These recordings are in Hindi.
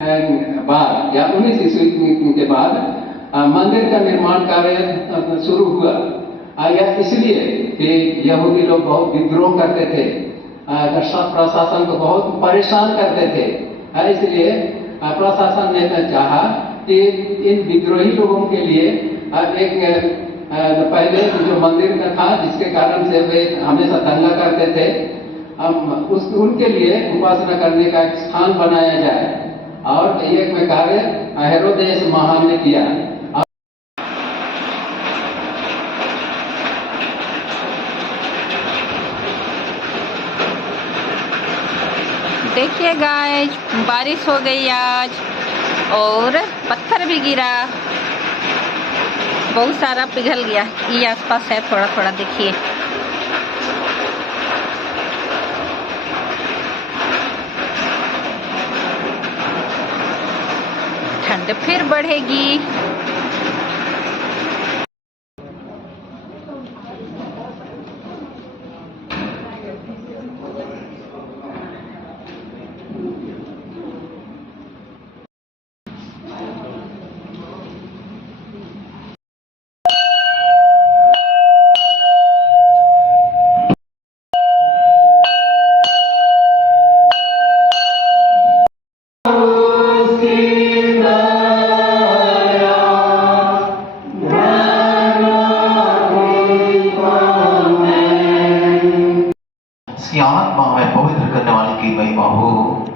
बाद या 19 ईस्वी के बाद मंदिर का निर्माण कार्य शुरू हुआ। या इसलिए कि यहूदी लोग बहुत विद्रोह करते थे, प्रशासन को बहुत परेशान करते थे। इसलिए प्रशासन ने चाहा कि इन विद्रोही लोगों के लिए एक पहले जो मंदिर का था जिसके कारण से वे हमेशा दंगा करते थे, उनके लिए उपासना करने का एक स्थान बनाया जाए, और ये कार्य हेरोदेस महान ने किया। देखिए गाइस, बारिश हो गई आज और पत्थर भी गिरा, बहुत सारा पिघल गया। ये आसपास है थोड़ा थोड़ा, देखिए। ठंड फिर बढ़ेगी। आत्मा में पवित्र करने वाले की महिमा हो,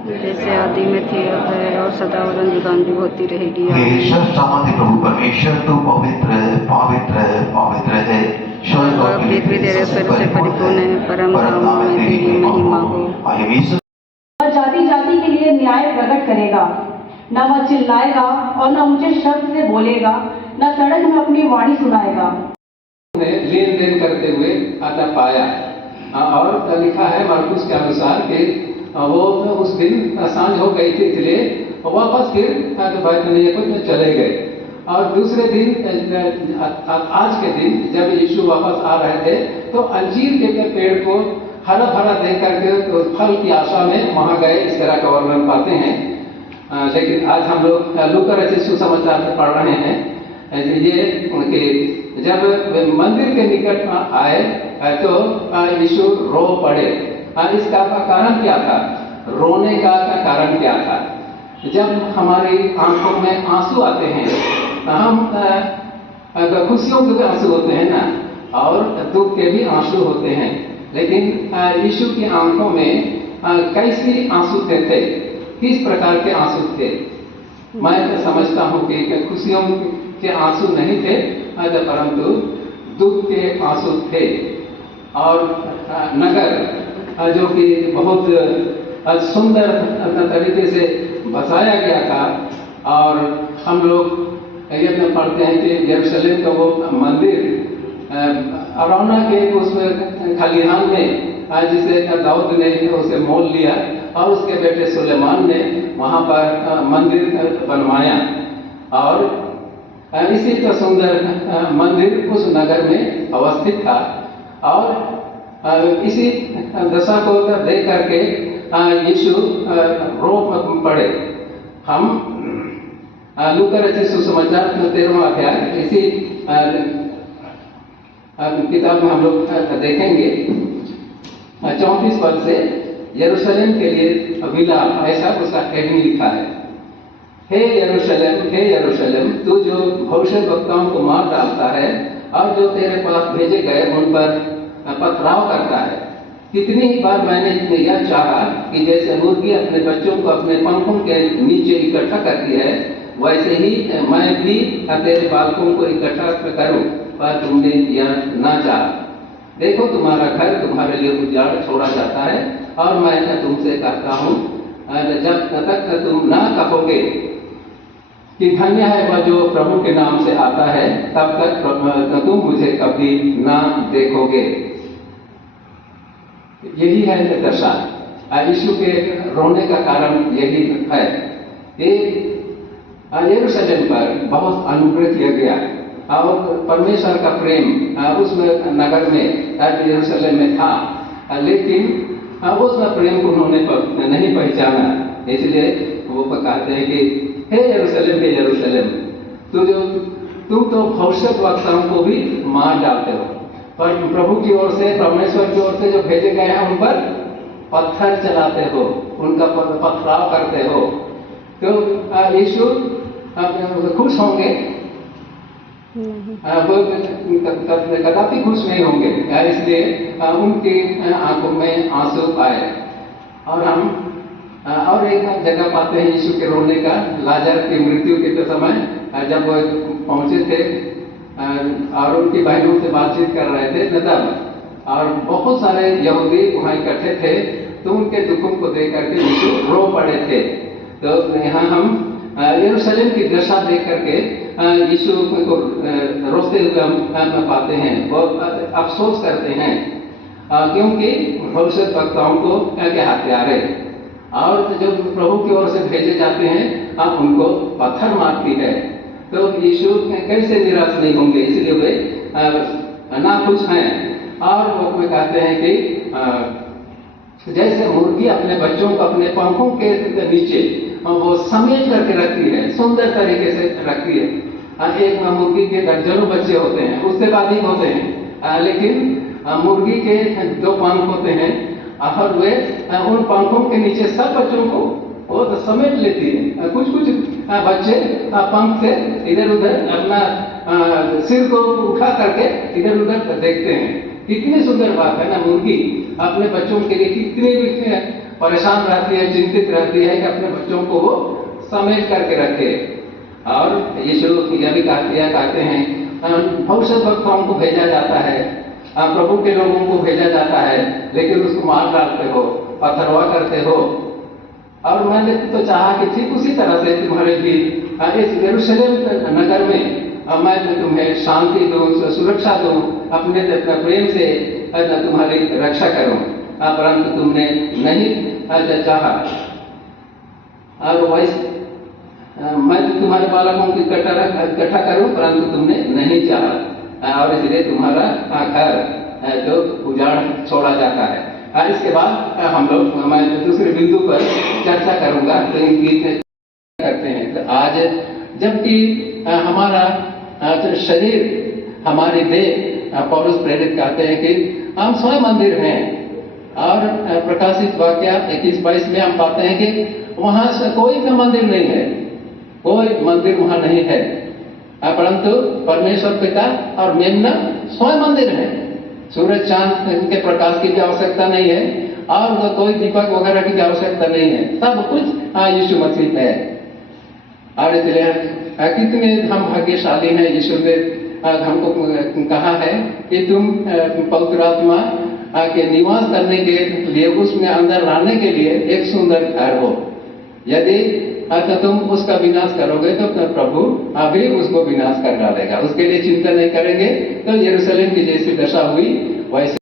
जैसे आदि में थी अब है और सदा युगांत होती रहेगी। सर्वशक्तिमान प्रभु परमेश्वर तू पवित्र पवित्र पवित्र है। स्वर्ग और पृथ्वी तेरे स्वर से परिपूर्ण है, परम धाम में तेरी महिमा हो। जाति जाति के लिए न्याय प्रकट करेगा, न वह चिल्लाएगा और न ऊंचे शब्द से बोलेगा, न सड़क में अपनी वाणी सुनाएगा। लेन देन करते हुए आता पाया, और लिखा है मरकुस के अनुसार कि वो उस दिन सांझ हो गई थी, इसलिए वापस फिर बैतनिय्याह को चले गए। और दूसरे दिन आज के दिन जब यीशु वापस आ रहे थे तो अंजीर के पेड़ को हरा भरा देख करके तो फल की आशा में वहां गए, इस तरह का वर्णन पाते हैं। लेकिन आज हम लोग लूका रचित सुसमाचार में पढ़ रहे हैं ये कि जब मंदिर के निकट आए तो यीशु रो पड़े। इसका कारण क्या था? रोने का कारण क्या था? जब हमारी आंखों में आंसू आते हैं, हम खुशियों के भी आंसू होते हैं ना, और दुख के भी आंसू होते हैं। लेकिन यीशु की आंखों में कैसी आंसू थे? किस प्रकार के आंसू थे? मैं तो समझता हूँ कि खुशियों के आंसू नहीं थे, परंतु दुख के आंसू थे। और नगर जो कि बहुत सुंदर तरीके से बसाया गया था, और हम लोग ये पढ़ते हैं कि यरूशलेम का वो मंदिर अरौना के उस खलिहान में जिसे दाऊद ने उसे मोल लिया, और उसके बेटे सुलेमान ने वहाँ पर मंदिर बनवाया। और इसी का सुंदर मंदिर उस नगर में अवस्थित था। और इसी दशा को देख करके यीशु रो पड़े। हम लूका रचित सुसमाचार 13वां अध्याय इसी किताब में हम लोग देखेंगे 34 पद से, यरूशलेम के लिए विलाप, ऐसा उसका हेडिंग लिखा है। हे यरूशलेम, तू जो भविष्यद्वक्ताओं को मार डालता है और जो तेरे पास भेजे गए उन पर पथराव करता है। कितनी ही बार मैंने यह चाहा कि जैसे मुर्गी अपने बच्चों को अपने पंखों के नीचे इकट्ठा करती है, वैसे ही मैं भी तेरे बालकों को इकट्ठा करूं, पर तुमने यह ना चाहा। देखो, तुम्हारा घर तुम्हारे लिए उजाड़ छोड़ा जाता है, और मैं तुमसे कहता हूँ, जब तक तुम ना कहोगे कि धन्य है वह जो प्रभु के नाम से आता है, तब तक तुम मुझे कभी ना देखोगे। यही है दशा। यीशु के रोने का कारण यही है। यरूशलेम पर बहुत अनुग्रह किया गया, और परमेश्वर का प्रेम उस नगर में यरूशलेम में था, लेकिन उस प्रेम को उन्होंने नहीं पहचाना। इसलिए वो कहते हैं कि हे यरूशलेम, तुम तो भविष्यद्वक्ताओं को भी मार डालते हो, पर प्रभु की ओर से, परमेश्वर की ओर से जो भेजे गए हैं उन पर पत्थर चलाते हो, उनका पथराव करते हो। तो यीशु खुश होंगे? वो कदापि खुश नहीं होंगे, इसलिए उनकी आंखों में आंसू आए। और हम और एक जगह पाते हैं यीशु के रोने का, लाजर की मृत्यु के समय जब वो पहुंचे थे और उनकी बहनों से बातचीत कर रहे थे तब, और बहुत सारे यहूदी वहां इकट्ठे थे, तो उनके दुखों को देख करके यीशु रो पड़े थे। तो यहाँ हम यरूशलेम की दशा देख करके यीशु को रोते हुए हम पाते हैं, बहुत अफसोस करते हैं, क्योंकि भविष्यद्वक्ताओं को क्या हत्यारे और जो प्रभु की ओर से भेजे जाते हैं उनको पत्थर मारती है। तो यीशु कैसे निराश नहीं होंगे, इसलिए वे नाखुश हैं। और वो कहते हैं कि जैसे मुर्गी अपने बच्चों को अपने पंखों के नीचे वो समेट करके रखती है, सुंदर तरीके से रखती है। एक मुर्गी के दर्जनों बच्चे होते हैं, उससे अधिक होते हैं, लेकिन मुर्गी के 2 पंख होते हैं और वे उन पंखों के नीचे सब बच्चों को वो तो समेट लेती है। कुछ बच्चे पंख से इधर उधर अपना सिर को उठा करके इधर उधर देखते हैं। कितनी सुंदर बात है ना, मुर्गी अपने बच्चों के लिए कितनी भी परेशान रहती है, चिंतित रहती है कि अपने बच्चों को वो समेट करके रखे। और यीशु यह भी कहते हैं भविष्यद्वक्ताओं को भेजा जाता है, प्रभु के लोगों को भेजा जाता है, लेकिन उसको मार डालते हो, पथरवा करते हो। और मैंने तो चाहा कि ठीक उसी तरह से तुम्हारे भी इस यरूशलेम नगर में मैं तुम्हें शांति दूं, सुरक्षा दूं, अपने प्रेम से तुम्हारी रक्षा करूं, परंतु तुमने नहीं चाहा। और वैसे मैं तुम्हारे बालकों को इकट्ठा करूं, परंतु तुमने नहीं चाहा, और इसलिए तुम्हारा घर जो उजाड़ छोड़ा जाता है। इसके बाद हम लोग मैं दूसरे बिंदु पर चर्चा करूंगा। तो करते हैं तो आज जबकि हमारा जो शरीर, हमारी देह, पौलुस प्रेरित कहते हैं कि हम स्वयं मंदिर हैं। और प्रकाशित वाक्य 21-22 में हम पाते हैं कि वहां से कोई भी मंदिर नहीं है, कोई मंदिर वहां नहीं है, परंतु परमेश्वर पिता और मेमना स्वयं मंदिर है। सूरज चांद के प्रकाश की भी आवश्यकता नहीं है और कोई दीपक वगैरह की भी आवश्यकता नहीं है, सब कुछ यीशु मसीह है। और इसलिए कितने हम भाग्यशाली हैं, यीशु ने हमको कहा है कि तुम पवित्र आत्मा के निवास करने के लिए, उसमें अंदर लाने के लिए एक सुंदर घर हो। यदि तो तुम उसका विनाश करोगे तो प्रभु अभी उसको विनाश कर डालेगा, उसके लिए चिंता नहीं करेंगे। तो यरूशलेम की जैसी दशा हुई वैसे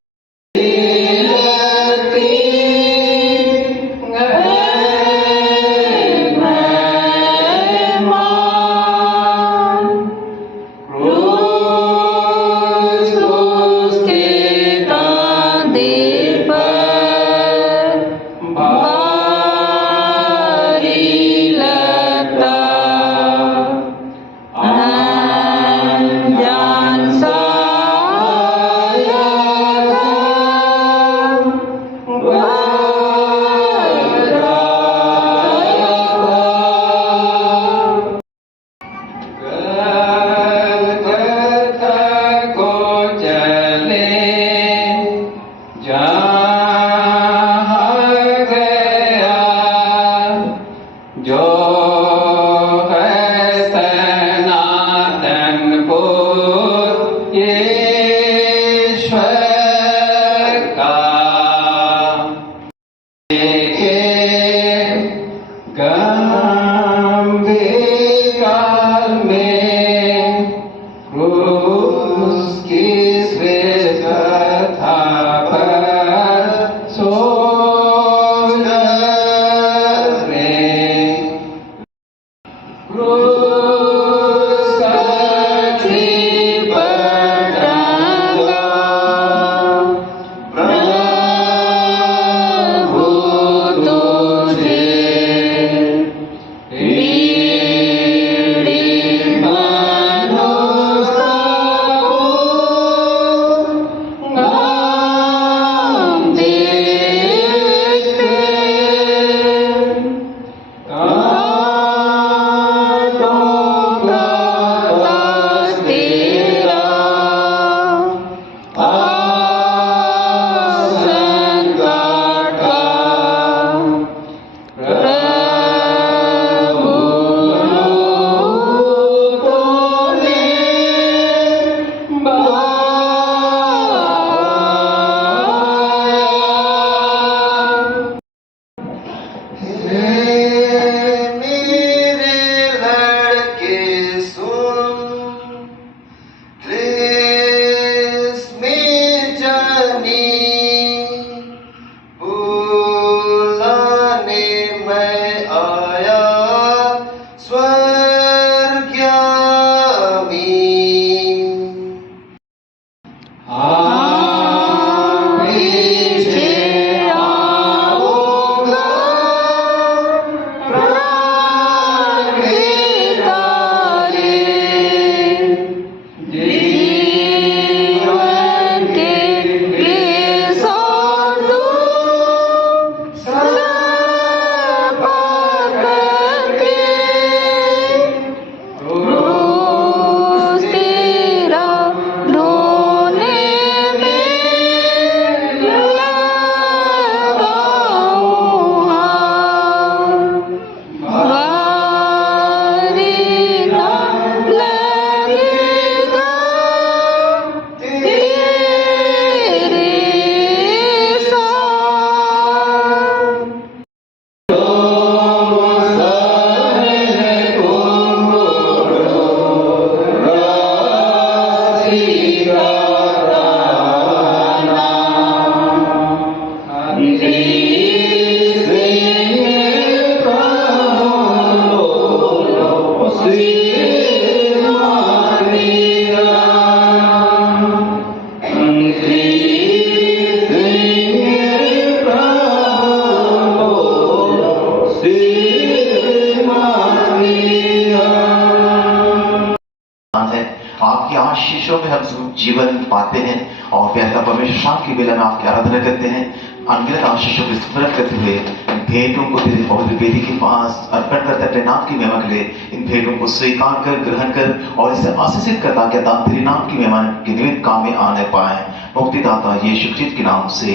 आशीषों में हम सब जीवन पाते हैं और प्यारा परमेश्वर शाम की बेला में आपकी आराधना करते हैं। अनगिनत आशीषों को स्मरण करते हुए इन भेंटों को तेरे पवित्र वेदी के पास अर्पण करते अपने नाम की महिमा के लिए इन भेंटों को स्वीकार कर, ग्रहण कर और इसे आशीषित कर, ताकि दान तेरे नाम की महिमा के निमित्त काम में आने पाए। मुक्तिदाता यीशु मसीह के नाम से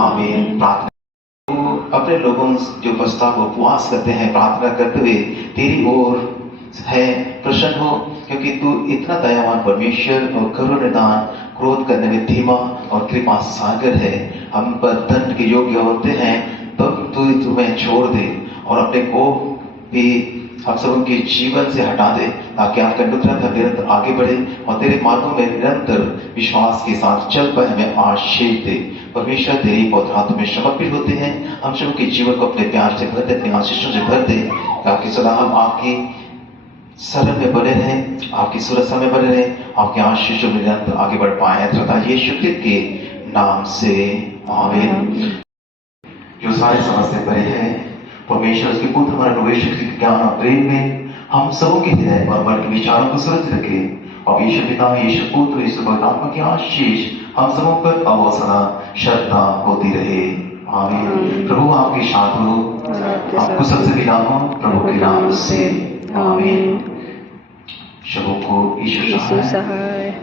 आमीन। प्रार्थना अपने लोगों जो प्रस्ताव उपवास करते हैं, प्रार्थना करते हुए तेरी ओर है प्रसन्न हो, क्योंकि तू इतना दयावान परमेश्वर और करुणा निदान, क्रोध करने में धीमा और कृपा सागर है। हम पर दंड के योग्य होते हैं तब तू तुम्हें छोड़ दे और अपने कोप भी हम सब उनके जीवन से हटा दे, ताकि आपका अनुग्रह निरंतर आगे बढ़े और तेरे मार्गों में निरंतर विश्वास के साथ चल पाए। हमें आशीष दे परमेश्वर, तेरी पवित्र हाथों में समर्पित होते हैं। हम सब के जीवन को अपने प्यार से भर दे, अपने आशीषों से भर दे, ताकि सदा हम आपकी शरण में बने रहें, आपकी सुरक्षा में बने रहें, आपके आशीषों में निरंतर आगे बढ़ पाए। तथा यीशु मसीह के नाम से आमीन। जो सारे समझ से परे है, परमेश्वर उसके पुत्र हमारे प्रभु यीशु मसीह के ज्ञान और प्रेम में हम सबों के हृदय और मन के विचारों को सुरक्षित रखे और यीशु पिता, यीशु पुत्र, यीशु पवित्र आत्मा की आशीष हम सबों पर अब सदा श्रद्धा होती रहे। आमीन। प्रभु आपके साथ हो, आपको सबसे विदा हो प्रभु के नाम से। आमीन। सबों को यीशु सहाय।